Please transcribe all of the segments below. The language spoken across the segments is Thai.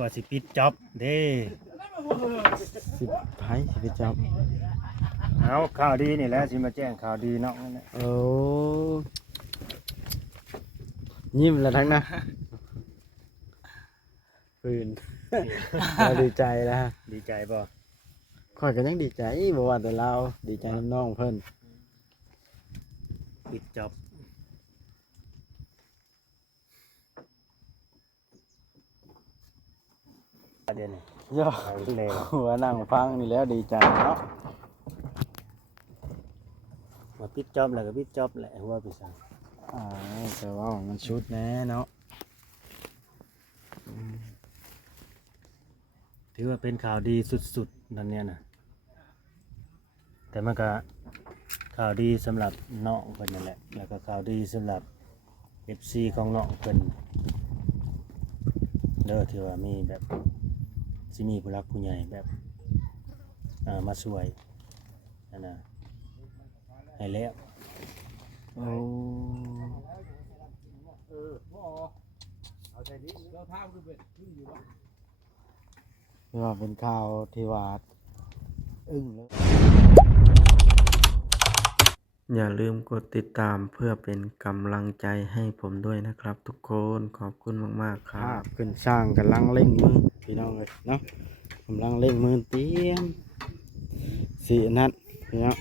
ว่าสิปิดจ็อบเด้สิไปจับเอาข่าวดีนี่แหละสิมาแจ้งข่าวดีเนาะนั่นแหละโอ้ยิ้มแล้วทั้งนะปืนเราดีใจแล้วฮะดีใจบ่ข่อยก็ยังดีใจบ่ว่าแต่เราดีใจน้องเพิ่นปิดจ็อบประเด็นนี่ย่อเลย หัวนั่งฟังนี่แล้วดีใจเนาะมาปิดจ็อบแล้วก็ปิดจ็อบแหละว่าไปสั่งแต่ว่ามันชุดแน่เนาะถือว่าเป็นข่าวดีสุดๆนั่นเนี่ยนะแต่มันก็ข่าวดีสำหรับน้องเพิ่นนั่นแหละแล้วก็ข่าวดีสำหรับ FC ของน้องเพิ่นเด้อที่ว่ามีแบบสิมีผู้รักผู้ใหญ่แบบมาช่วยนั่นน่ะให้แล้วโอ้ว่าเป็นข่าวที่ว่าอึ้งเลยอย่าลืมกดติดตามเพื่อเป็นกำลังใจให้ผมด้วยนะครับทุกคนขอบคุณมากๆครับขึ้นช่างกำลังเร่งมือพี่น้องเลยเนาะกำลังเร่งมือเตรียมสีนัดพี่น้อง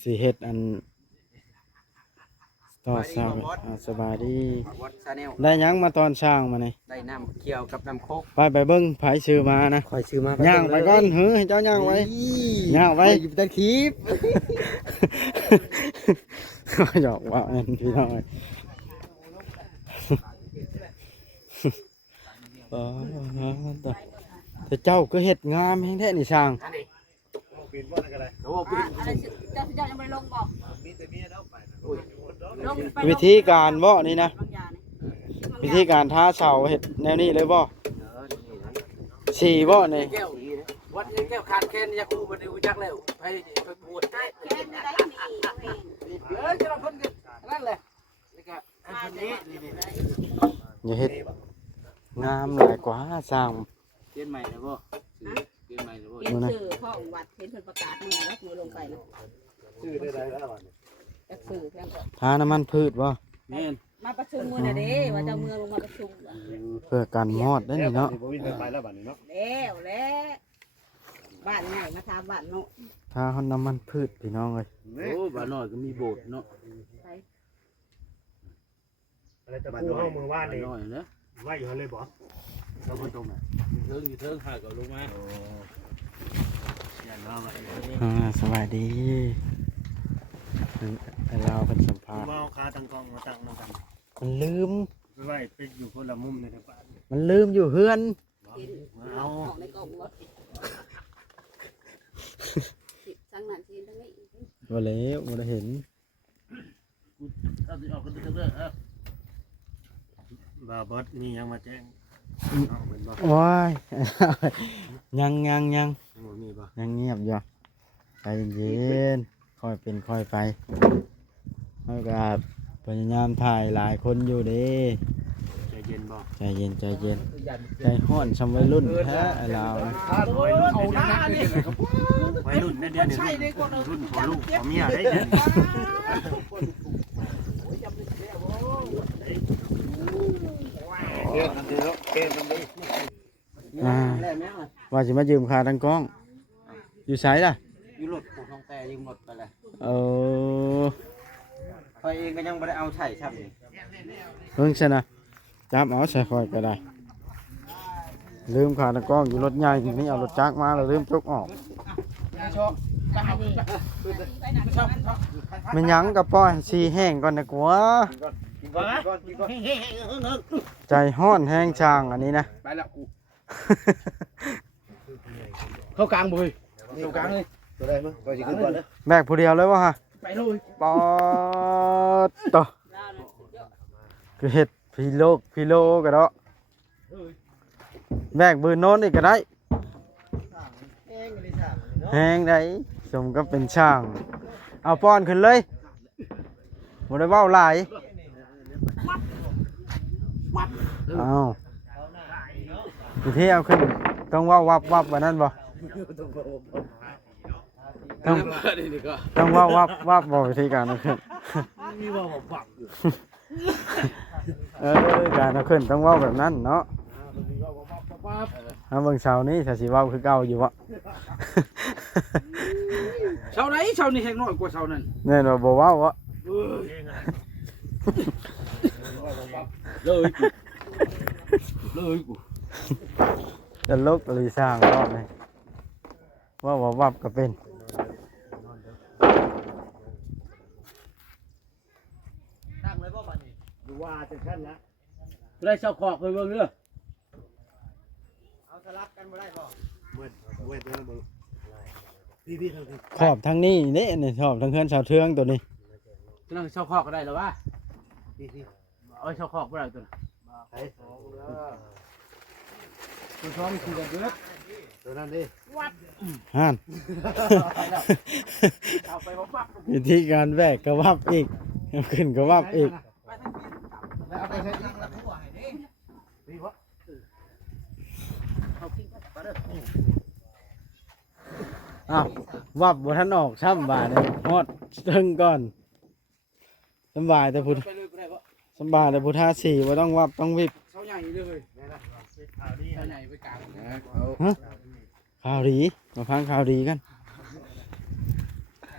สีเฮ็ดอันต่อสาวสบายดีได้ยังมาตอนช่างมาเนี่ยได้น้ำเคี่ยวกับน้ำโคกไปเบิ้งไผซื้อมานะคอยซื้อมาย่างไปก่อนเฮ้ยให้เจ้าย่างไว้ย่างไว้อยู่ใต้คลิปหยอกว่าพี่น้องแต่เจ้าก็เฮ็ดงามแฮงแท้นี่ช่างวิธีการบ่นี่นะวิธีการท้าเสาเฮ็ดแนวนี้เลยบ่สี่บ่นี่วัดแก้วขาดแค่นี้จะคู่มันดูจักแล้วไปปวดแค่นี้ได้จะมาพ่นกันนั่นแหละนี่ก็คนนี้อย่าเฮ็ดงามหลายกว่าสร้างเปลี่ยนใหม่นะบ่เปลี่ยนใหม่นะบ่เห็นชื่อพ่อวัดเห็นเพิ่นประกาศนี่แล้วมือลงไปนะชื่อได้แล้วบัดนี้จักสื่อเพียงก็ ทาน้ำมันพืชบ่แม่นมาประชุมมื้อน่ะเด้ว่าเจ้าเมืองลงมาประชุมเพื่อการมอดได้นี่เนาะบ่มีไปแล้วบัดนี้เนาะแล้วบ้านใหญ่มาทาบ้านเนาะทาน้ำมันพืชพี่น้องเอ้ยโอ้บ้านน้อยก็มีโบสถ์เนาะอะไรแต่กูเฮามือว่านนี่น้อยนะไว้อยู่หั่นเลยบ่เราบ่ตรงน่ะอยู่เทิงหาก็ลงมาสวัสดีเราเป็นสัมภาษณ์มาเอาขาตั้งกล้องมาตั้งนำกันมันลืมไปไว้ไปอยู่คนละมุมในบ้านมันลืมอยู่เฮือนเอาในกล่องรถสั่งนั่นสิทั้งนี้บ่แล้วบ่ได้เห็นเอาสิออกกันเด้อบ่บอสมียังมาแจ้งเอาเป็นบ่โอ้ยยังบ่มีบ่ยังเงียบอยู่ใจเย็นค่อยเป็นค่อยไปเฮาก็พยายามถ่ายหลายคนอยู่เด้ใจเย็นบ่ใจเย็นใจฮ้อนซำวัยรุ่นแท้ไอ้ลาวเอาหน้านี่วัยรุ่นในเดือนนี้รุ่นของลูกของเมียได้เดือนว่าสิมายืมค่าตั้งกล้องอยู่ไสล่ะอยู่รถของทองแต่ยืมรถไปเลยข้อยเองก็ยังบ่ได้เอาใช้ครับนี่เพิ่งซะนะจับเอาใส่ค่อยก็ได้ลืมค่าตั้งกล้องอยู่รถใหญ่นี่เอารถจักรมาแล้วลืมจกออกมันยังก็ปล่อยสิแห้งก่อนนะกว่าใจฮ้อนแห้งช่างอันนี้นะไปแล้วกูเข้ากลางบุยเข้ากลางเลยตัวได้มั้ยก็สิขึ้นก่อนเด้อแบกผู้เดียวเลยวะฮะไปเลยปอดต่อคือเห็ดพี่โลก็ได้แบกบืนโน้นอีกก็ได้แห้งได้สมก็เป็นช่างเอาป้อนขึ้นเลยบ่ได้เว้าหลาย อ้าววิธีเอาขึ้นต้องว่าวับวับวันนั้นบ่ต้องต้องว่าวับวับบ่วิธีการเอาขึ้น มีว่าผมฝักอยู่ การเอาขึ้นต้องว่าแบบนั้นเนาะเบิ่งเสานี้ถ้าสิเว้าคือเก่าอยู่บ่ เช้าไหนเช้านี้แห้งน้อยกว่าเช้านั้น แน่นบ่เว้าบ่ เลยกู จะลกเลยสร้างรอบเลยว่าวับก็เป็น ว่าจะขั้นละ ได้เช้าขอกไปเบิ่งเด้อ ขอบทางนี้นี่ขอบทางเฮือนชาวเทืองตัวนี้ จะนั่งเช้าขอกก็ได้หรอวะเอาเช้าขอกบ่ได้ตัวตัวท้องคือเดือด ตัวนั้นดิ ห่าน เอาไปบ่ปัก วิธีการแบกก็วับอีกเอาขึ้นก็วับอีก แล้วเอาไปใช้อีกแล้วหัวให้ดิดีวะเอาทิ้งไปเด้อ อ้าววับบ่ทันออกช่ำบาดเลยฮอดเทิงก่อนสำบายแต่พุทธ ไปเลยได้บ่ สำบายแต่พุทธาสี่บ่ต้องวับต้องวิบ เช้าใหญ่เลยเช้าใหญ่ไปกลางเอา ข่าวดีมาฟังข่าวดีกัน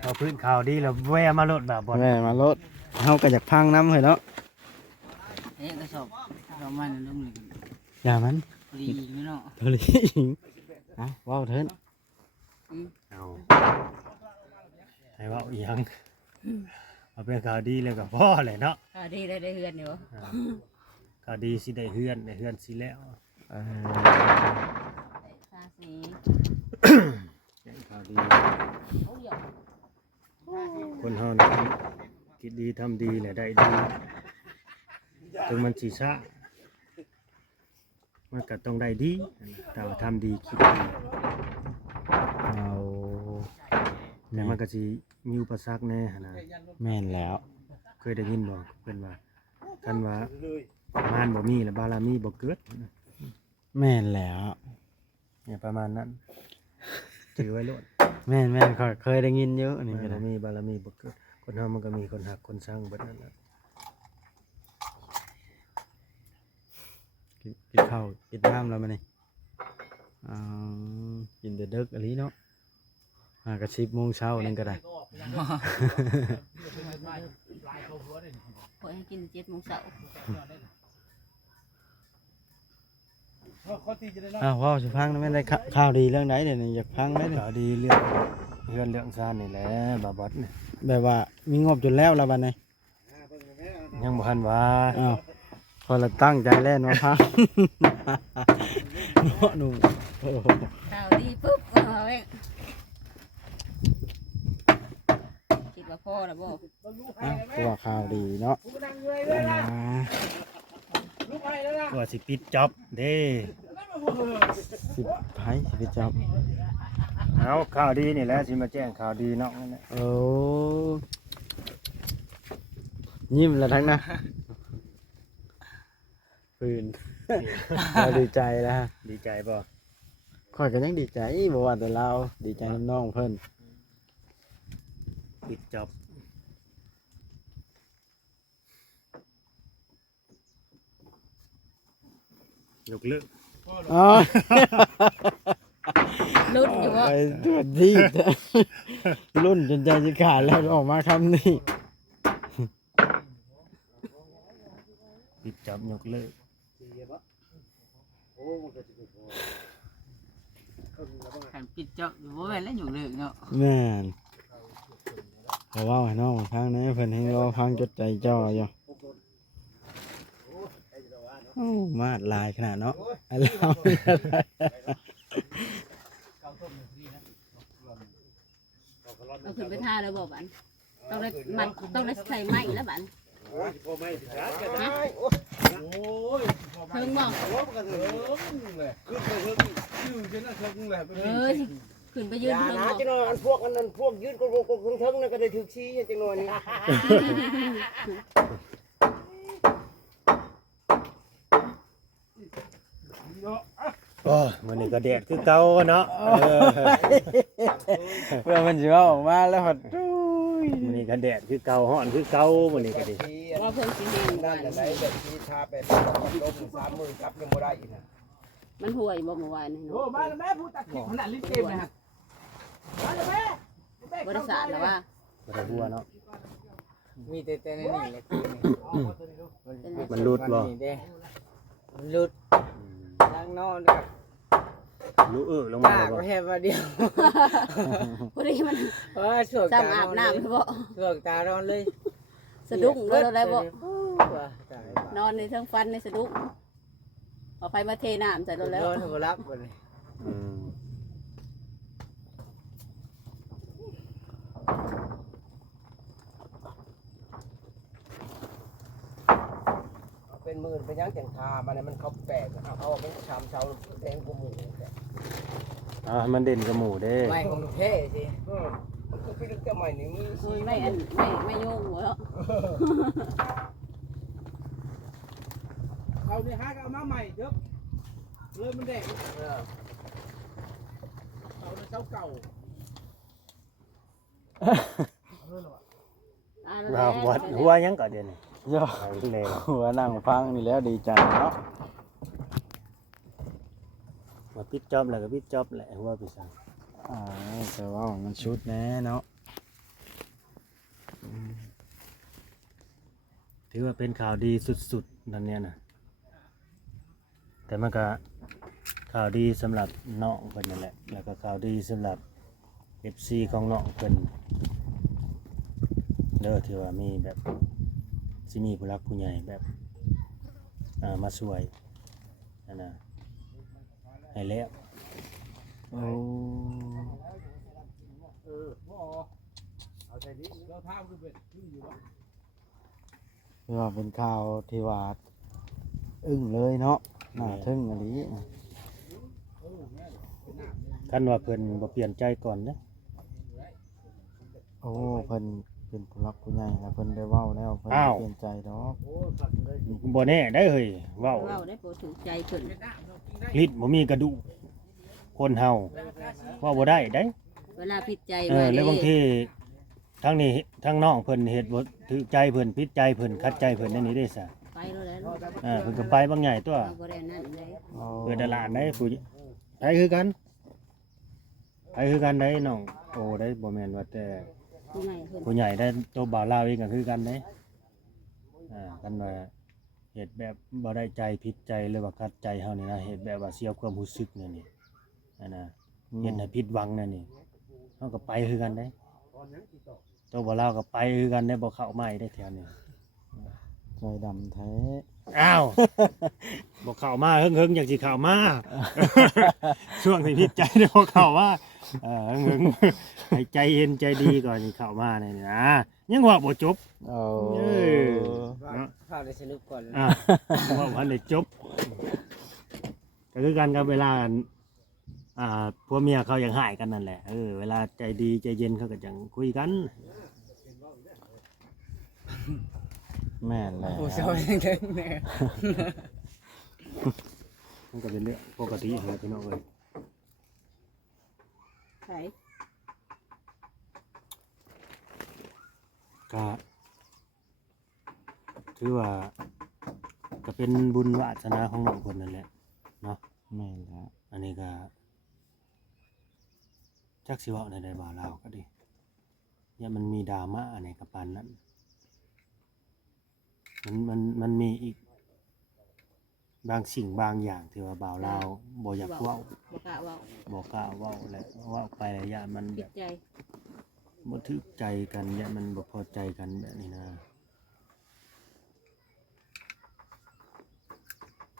เอาพื้นข่าวดีแล้วแวะมาโลดแบบบ่ แม่มาลดเฮาก็อยากพังน้ำให้เนาะ เอ๊ะกระสอบเรามันลงเลย อย่ามัน ดีไม่เนาะ เธอหลิงเอาว้าวเถิน เอาให้เว่าอีหยังเอาเป็นข่าวดีเลยกับพ่อเลยเนาะ ดีได้เฮือนอยู่ ข่าวดีสิได้เฮือนสิแล้ว ซาสี ข่าวดี โอ้ย คนเฮานะคิดดีทำดีแหละได้ดีถึงมันสิช้ามันก็ต้องได้ดีแต่ว่าทำดีคิดดี เอา แต่มันก็สิมีอุปสรรคแน่หั่นนะ แม่นแล้ว เคยได้ยินบ่เพิ่นว่ากันว่างานบ่มีแล้วบารมีบ่เกิด แม่นแล้ว เนี่ยประมาณนั้นถือไว้โลด แม่นข้อยเคยได้ยินเยอะนี่ก็ บา ได้ รมีบ่เกิดคนเฮามันก็มีคนหักคนสร้างเบิดนั่นแหละ กินข้าวกินน้ำแล้วมานี่กินแต่ดึกอะไรเนาะมากระ10 โมงเช้านั่นก็ได้ พอให้กิน7 โมงเช้า อ้าวว้าวสิฟังนะแม่นได้ข่าวดีเรื่องไหนเดี๋ยวนี้อยากฟังได้เด้ ก็ดีเรื่องเรื่องซ่านนี่แหละบาบอสเนี่ย แบบว่ามีงบจนแล้วละบัดนี้ ยังบ่ทันว่า อ้าวพอเราตั้งใจแล้วมาพัง เนาะหนุ่มโอ้โห ข่าวดีปุ๊บเอาเองคิดว่าพ่อแล้วบ่ เพราะว่าข่าวดีเนาะอ่า ว่าสิปิดจ็อบเด้ สิไปจับ เอาข่าวดีนี่แหละสิมาแจ้งข่าวดีเนาะนั่นแหละ โอ้ยิ้มแล้วทั้งนะปืน เราดีใจแล้วฮะ ดีใจบ่ ข่อยก็ยังดีใจบ่ว่าแต่เราดีใจน้องๆเพิ่น ปิดจ็อบยกเลิก อ๋อ ลุ้นอยู่ว่า ไปตรวจที่ รุ่นจนใจจะขาดแล้วออกมาคำนี้ ปิดจ็อบยกเลิก ขันปิดเจาะอยู่บ่แม่นแล้วอยู่เลิกเนาะ แม่นเพราะว่าให้น้องฟังนะเพิ่นให้รอฟังจดใจจ่ออยู่โอ้มาดลายขนาดเนาะไอ้เรา เอาขึ้นไปท่าแล้วบ่บันต้องได้มันต้องได้ใส่ไม้แล้วบันเพิ่งบอก สิขึ้นไปยืนเพิ่งบอก จังหน่อยอันพวกยืนกงเทิงนั่นก็ได้ถึกชี้จังหน่อยนี่ โอ้ยมื้อนี้ก็แดดคือเก่าเนาะเพื่อมันสิเอาออกมาแล้วฮอด มื้อนี้ก็แดดคือเก่าฮ้อนคือเก่ามื้อนี้ก็ดิ ว่าเพิ่นสิแห้ง นั่ บ้าน น จะได้แบบที่ทาแบบลม30,000ครับยังบ่ได้อีกนะ มันห่วยบ่เมื่อวานนี่ โอ้ เนาะ มาแล้วแม่พูดตัดคลิปขนาดลิ้นเกมนะฮะมาแล้วแม่ บริษัทแล้วว่า บ่ได้หัวเนาะ มีแต่ในนี่แหละ มันหลุดบ่ มันหลุดล้างนอนกับ รู้ลงมา ป้า เลย ก็ บ่ แค่ว่าเดียว พอดีมัน ช่วง ซ้ำอาบน้ำบ่ ช่วงตาร้อนเลย สะดุ้งเลยได้บ่ ว่าตาย นอนในเทิงฟันในสะดุ้งเอาไฟมาเทน้ำใส่รถแล้ว นอนหัวรับบ่เลย อืม เป็นหมื่นเป็นยังจังทามันมันเขาแปลกเอาเป็นชามเช้าแดงกูหมู มันเด่นกับหมูเด้ ไม่ของเท่สิมันก็เป็นแต่ใหม่นี่มือ โอ้ยไม่โยงหัวแล้ว เอาเนี่ยฮะก็เอามาใหม่เด้อเลยมันแดงเอาในเจ้าเก่า ตายแล้ว ว่าวัดหัวยังก็เด่น ย่อ เอาเลย หัวนั่งฟังนี่แล้วดีใจเนาะ มาปิดจ๊อบแล้วก็ปิดจ๊อบแหละหัวไปสั่ง แต่ว่ามันชุดแน่เนาะ ถือว่าเป็นข่าวดีสุดๆนั่นเนี่ยนะแต่มันก็ข่าวดีสำหรับน้องเพิ่นนั่นแหละแล้วก็ข่าวดีสำหรับ FC ของน้องเพิ่นเด้อที่ว่ามีแบบสิมีผู้รักผู้ใหญ่แบบมาช่วยนั่นนะให้แล้ว โอ้ เอาใส่ดิเราท้าคือเป็นชื่ออยู่ว่า ที่ว่าเป็นข่าวที่ว่าอึ้งเลยเนาะน่าทึ่งอันนี้ คันว่าเพิ่นบ่เปลี่ยนใจก่อนเด้อ โอ้เพิ่นเป็นผู้รักผู้ใหญ่แล้วเพิ่นได้เว้าแล้วเพิ่นเปลี่ยนใจดอก บ่แน่ได้เฮ้ยเว้า เราได้โปรดถูกใจขึ้น ฤทธิ์บ่มีกระดูกคนเฮาเว่าบ่ได้ได้ เวลาผิดใจ แล้วบางทีทั้งนี้ทั้งน้องเพิ่นเฮ็ดบ่ถูกใจเพิ่นผิดใจเพิ่นขัดใจเพิ่นนั่นนี่ได้ซะ ไปแล้วแหละลูก เพิ่นก็ไปบางใหญ่ตัว เราบ่ได้นั่นเลย เปิดตลาดได้ผู้ไปคือกันไปคือกันได้น้องโอ้ได้บ่แม่นว่าแต่ ผู้ใหญ่เพิ่น ผู้ใหญ่ได้ตัวบ่าวลาวเองก็คือกันเด้กันว่าเฮ็ดแบบบ่ได้ใจผิดใจหรือว่าขัดใจเฮานี่นะเฮ็ดแบบว่าเสียความรู้สึกนั่นนี่นั่นน่ะเฮ็ดให้ผิดหวังนั่นนี่เฮาก็ไปคือกันได้ตัวบ่าวลาวก็ไปคือกันได้บ่เข้าใหม่ได้แถวนี้ ใจดำแท้ อ้าว บอกเข้ามาเฮิงๆอยากสิเข้ามา ช่วงที่พิดใจเดี๋ยวบอกเข้ามาเฮิงๆให้ใจเย็นใจดีก่อนสิเข้ามาเนี่ยนะยังว่าบ่จบ โอ้ ข้าวได้สนุกก่อน ว่าพันได้จบก็คือกันกับเวลาผัวเมียเขายังหายกันนั่นแหละเวลาใจดีใจเย็นเขาก็จังคุยกัน แม่นแล้ว โอ้เช้ายังเดินเนี่ย มันก็เป็นเรื่องปกติของพี่น้องเลย ใช่ ก็ถือว่าก็เป็นบุญวาสนาของน้องคนนั่นแหละเนาะ แม่นแล้ว อันนี้ก็จักสิเว้าในใดบ่าวลาวก็ดีเนี่ยมันมีดราม่าในกับปานนั้นมันมีอีกบางสิ่งบางอย่างที่ว่าบ่าวลาวบ่อยากเว้า บ่กล้าเว้า บ่กล้าเว้าแล้วเว้าไประยะมัน ผิ แบ ด บ ใจ บ่ถูกใจกันเนี่ยมันบ่พอใจกันแบบนี้นะ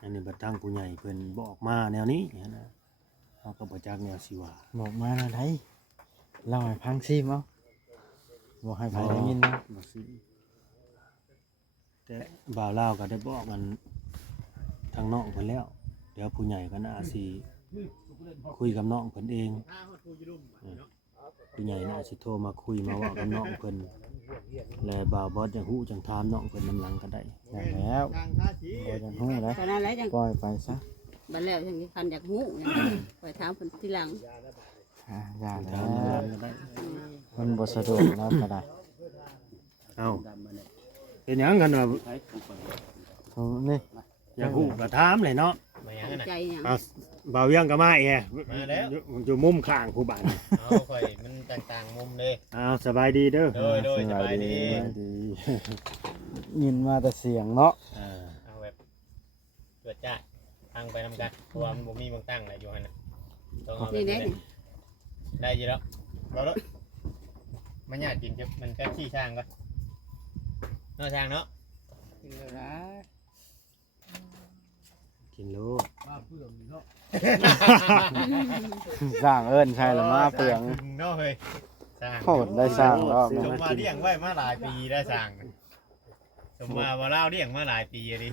อันนี้บัดทางผู้ใหญ่เพิ่นบอกมาแนวนี้นะเฮาก็บ่จักแนวสิว่า บอกมาแล้วได้เล่าให้ฟังซิเนาะบอกให้ไผได้ยินเนาะ บ่สิแต่บ่าวลาวก็ได้บอกมันทางน้องเพิ่นแล้วเดี๋ยวผู้ใหญ่ก็น่าสิคุยกับน้องเพิ่นเองผู้ใหญ่น่าสิโทรมาคุยมาเว้ากับน้องเพิ่นและบ่าวบอสจังฮู้จังถามน้องเพิ่นนำหลังก็ได้ นั่นแล้วบ่จังฮู้นะ ตอนนั้นแหละจัง ปล่อยไปซะ บัดแล้วจังสิคันอยากฮู้เนี่ยคอยถามเพิ่นทีหลัง อย่าแล้ ตาม ว เรื่องก็ได้ มันบ่สะดวกแล้วก็ได้ เอ้าเป็นหยังกันว่า นี่ อยากฮู้ก็ถามเลยเนาะ มายัง เข้า น่ะ ใจหยัง เอาเบาเวียงก็มาแอ มาแล้ว อยู่มุมข้างผู้บ้าน เอาข่อยมันต่างๆมุมเลย เอาสบายดีเด้อ โดยสบายดี ดี ยินมาแต่เสียงเนาะ อ่า เอาแบบตรวจจ้าตั้งไปนำกันเพราะว่ามันบ่มีเมืองตั้งแหละอยู่หั่นน่ะต้องเอาแบบ นี่ นี้ เด้ แหละได้อยู่แล้วเราแล้วมันอยากกินจะมันก็ขี้ช่างก่อนเนาะช่างเนาะ กินเลยนะ กินลูก มาเพื่อนเนาะ สร้างเอิ้นใช่ละมาเปลือง เนาะเฮ้ยสร้าง โคตรได้สร้างรอบ สมมาเลี้ยงไว้มาหลายปีได้สร้างสมมาว่าเล่าเลี้ยงมาหลายปีอะดิ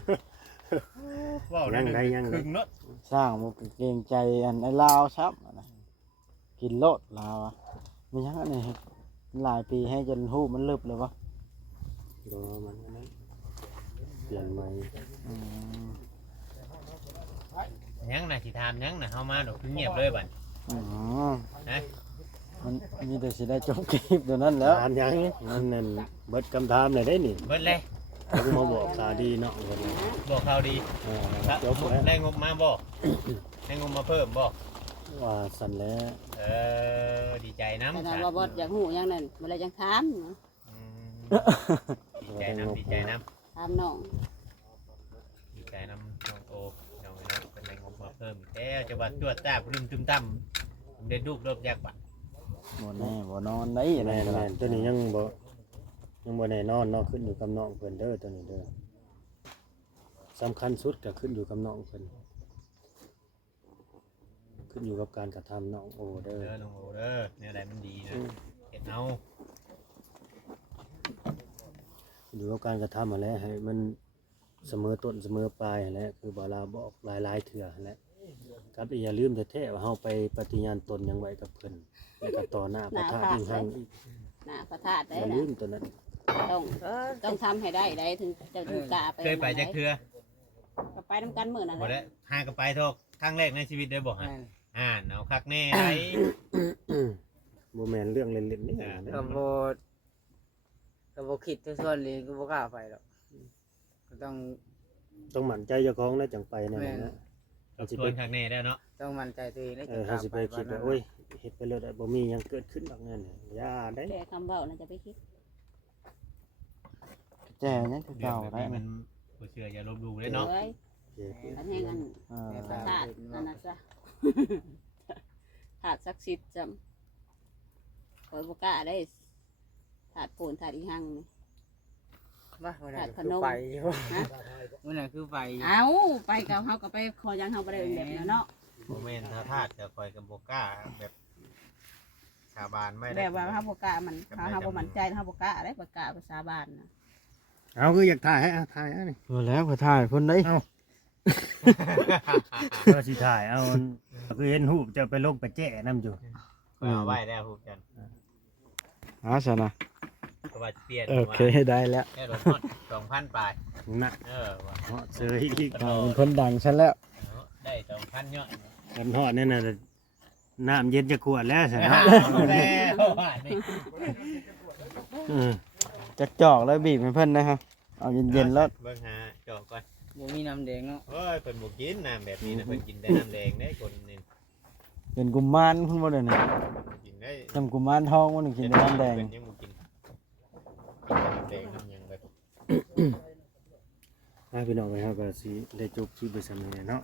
ว้าวได้หนึ่งครึ่งเนาะ สร้างบ่เกรงใจอันไอ้ลาวซับนะกินโลดลาวอ่ะมีหยังอันนี้หลายปีให้จนฮู้มันลึบเลยวะ รอมันอันนั้นเปลี่ยนใหม่ อืม ยังน่ะสิถามยังน่ะเฮามาดอกคือเงียบเลยบัด อ๋อ นะ มันมีแต่สิได้จบคลิปเดี๋ยวนั้นแล้ว ถามหยังนั่นเบิดคำถามเลยได้นี่ เบิดเลย เขามาบอกข่าวดีเนาะเพิ่น บอกข่าวดี จบแล้ว ได้งบมาบ่ได้งบมาเพิ่มบ่ ว่าสั่นแล้ว ดีใจน้ำ แต่ถ้าว่าบ่อยากฮู้หยังนั่นบ่ได้จังถามเนาะ ดีใจน้ำดีใจน้ ถามน้อง ำดีใจน้ำน้องโอ๊คน้องไอ้น้องเป็นได้งบมาเพิ่มอีกแล้วจะว่าตรวจจ้าปรึมตึมตั้มเด็ดลูกรบยากปะ บ่แน่บ่นอนได้ แม่ นั่น น ก็ แม่นตัวนี้ยังบ่แน่นอนเนาะขึ้นอยู่กับน้องเพิ่นเด้อตัวนี้เด้อสำคัญสุดก็ขึ้นอยู่กับน้องเพิ่นขึ้นอยู่กับการกระทำน้องโอเด้อ เด้อน้องโอ๊เด้อเนี่ยอะไรมันดีนะเห็ดเอา อยู่กับการกระทำมาแหล้วให้มันเสมอต้นเสมอปลายหั้นแหละคือบาลาบอกหลายๆเถื่อหั้นแหละครับอย่าลืมแท้ๆว่าเฮาไปปฏิญาณตนหยังไว้กับเพิ่นแล้วก็ต่อหน้าพระธาตุยิ่งหั่งอีก หน้าพระธาตุได้ อย่า นะ ลืมตัวนั้น ต้องทำให้ได้ถึงจะถึงกล้าไป เคยไปจักเทือ ก็ไปนํกันมื้อนั่น บ่ แห ได้ ละ หากไปทอกครั้งแรกในชีวิตได้บ่ฮะเอาคักแน่ไอ้ บ่แม่นเรื่องเล่นๆนี่นะ ก็บ่คิดทุกส่วนเลยก็บ่กล้าไปหรอกก็ต้อง ต้องมั่นใจเจ้าของนะจังไปนั่นแหละนะ ทบทวนคักแน่แล้วเนาะ ต้องมั่นใจตัวเองแล้ว เฮาสิไปคิดว่าโอ้ยเฮ็ดไปแล้วได้บ่มีหยังเกิดขึ้นดอกนั่นน่ะอย่าได้ แต่คำเว้าน่ะจะไปคิด แจ้ยังคือ เรื่อง เก่า แบบ ได้ นี้มั นะ นบ่เชื่ออย่าลบหลู่เลยเนาะ เอ้ย เฮ็ด อันแห่งอัน อ่า พระธาตุนั่นน่ะซะ ธาตุศักดิ์สิทธิ์จำคอยบ่กล้าได้ธาตุโพนธาตุอีหังนี่ มาวันนั้นคือไปอยู่วันนั้นคือไป เอาไปกับเฮาก็ไปขอยังเฮาบ่ได้แบบนั้นเนาะ โมเมนต์ถ้าธาตุจะคอยกับโบก้าแบบชาวบ้านไม่ได้ แบบว่าเฮาบ่กล้ามันเฮาบ่มั่นใจเฮาบ่กล้าได้บ่กล้าภาษาบ้านนะ เอาคืออยากถ่ายให้ถ่ายนี่ เออแล้วก็ถ่ายเพิ่นได้ ก็สิถ่ายเอาคือเห็นรูปจะไปลงไปแจ้นํอยู่ เอาไว้ได้พูดกัน อ๋อซะนะ ก็ว่าเปลี่ยน โอเคได้แล้ว แค่รถฮอด2,000ปลาย นะ ว่า เหาะเสยอีก กลายเป็นคนดังซะแล้ว ได้2,000เนาะ กันเหาะนี่น่ะน้ำเย็นจะขวดแล้วซั่นเนาะ แล้วบาทนี่ จักจอกแล้วบีบให้เพิ่นนะครับเอาเย็นๆแล้ว เบิ่งหาจอกก่อน บ่มีน้ำแดงเนาะ เฮ้ยเพิ่นบ่กินน้ำแบบนี้นะเพิ่นกินแต่น้ำแดงได้คนนี่ เป็นกุมารเพิ่นบ่ได้นี่ กินได้ จำกุมารทองมันกินแต่น้ำแดง เพิ่นยังบ่กินน้ำแดงน้ำหยังแบบ พี่น้องไปเฮาก็สิได้จบคลิปไปซั่นนี่เนาะ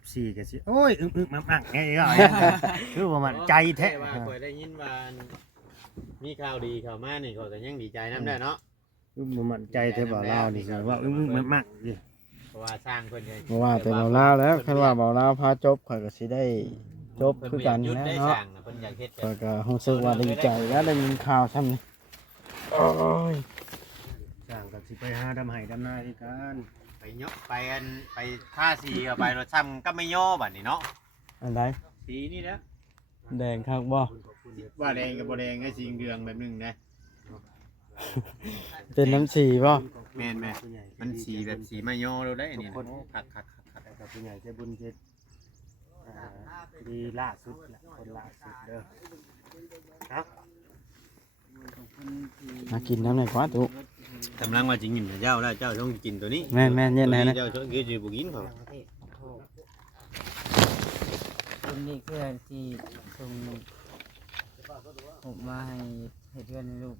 FC ก็สิโอ้ยอึ้งๆมั่งๆไงก็คือว่ามันใจแท้ ว่าข่อยได้ยินว่ามีข่าวดีเข้ามานี่ข่อยก็ยังดีใจนำได้เนาะ อึ้งบ่มั่นใจแท้บ่ลาวนี่ก็ว่าอึ้งๆมั่งๆดิ เพราะว่าสร้างเพิ่น บ่ว่าแต่เบาลาวแล้วคันว่าเบาลาวพาจบข่อยก็สิได้จบคือกัน เพิ่น นะ ได้ เนาะ สร้างนะเพิ่นอยากเฮ็ด ข่อยก็รู้สึกว่าดีใจแล้วได้ยินข่าวซ้ำนี่โอ้ย สร้างก็สิไปหาดำไห้ดำนาที่กัน ไปเนาะไปอันไปท่าสีกับไปรถซ้ำก็ไม่ย่อบัดนี้เนาะ อันใด สีนี่นะ แดงคักบ่ ว่าแดงกับบ่แดงก็สีเหลืองแบบนึงนะ เป็นน้ำสีบ่ แม่นแม่มันสีแบบสีไม่ย่อเราได้อันนี้นะคัก แล้วก็ผู้ใหญ่ใจบุญใจ ดีล่าสุดแหละคนล่าสุดเด้อครับ มากินน้ำหน่อยกว่าตุ กำลังว่าจริงเจ้าแล้วเจ้าต้องกินตัวนี้ แม่นๆเย็นแน่นะ เจ้าต้องกินบุกินเขา คนนี้เพื่อนที่ส่งผมมาให้เพื่อนในลูก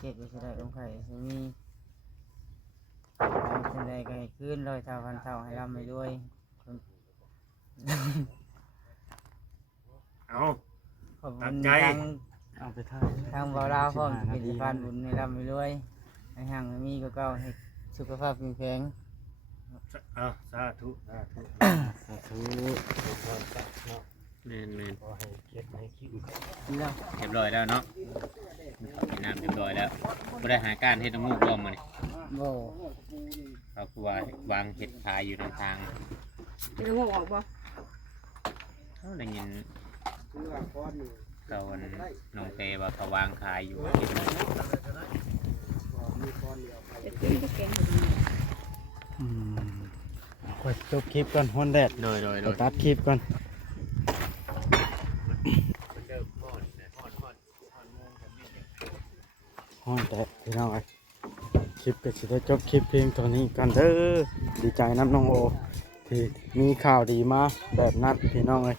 เก็บไว้ใช้ได้ลงไข่จะมีใช้ได้ก็ให้ขึ้นร้อยเท่าพันเท่าให้ร่ำไปด้วย เอา ขอบ ตั คุ ด ณ ใจ เอาไปทาย ทางเบาลาวพร้อมจะเป็นสะพานบุญให้ร่ำไปด้วยให้ห่างให้มีก็เก้าให้สุขภาพแข็งแรง เอาสาธุสาธุ สาธุ แม่น ขอให้เก็บให้คิว แล้ว ๆเรียบร้อยแล้วเนาะกินน้ำเรียบร้อยแล้วบ่ได้หาการเฮ็ดน้ำมูกร่วมมานี่ โบ่ เขาคือว่าวางเห็ดขายอยู่ในทาง จะงอกออกบ่ เขาได้ยินเขาวันน้องเตว่าเขาวางขายอยู่เห็ดนั่น จะกินก็แกง อืมค่อยจบคลิปก่อนฮ้อนแดด โดย ไปตัดคลิปก่อนฮ้อนแดดพี่น้องเอ้ยคลิปก็สิได้จบคลิปเพียงเท่านี้กันเด้อดีใจน้ำน้องโอที่มีข่าวดีมาแบบนั้นพี่น้องเอ้ย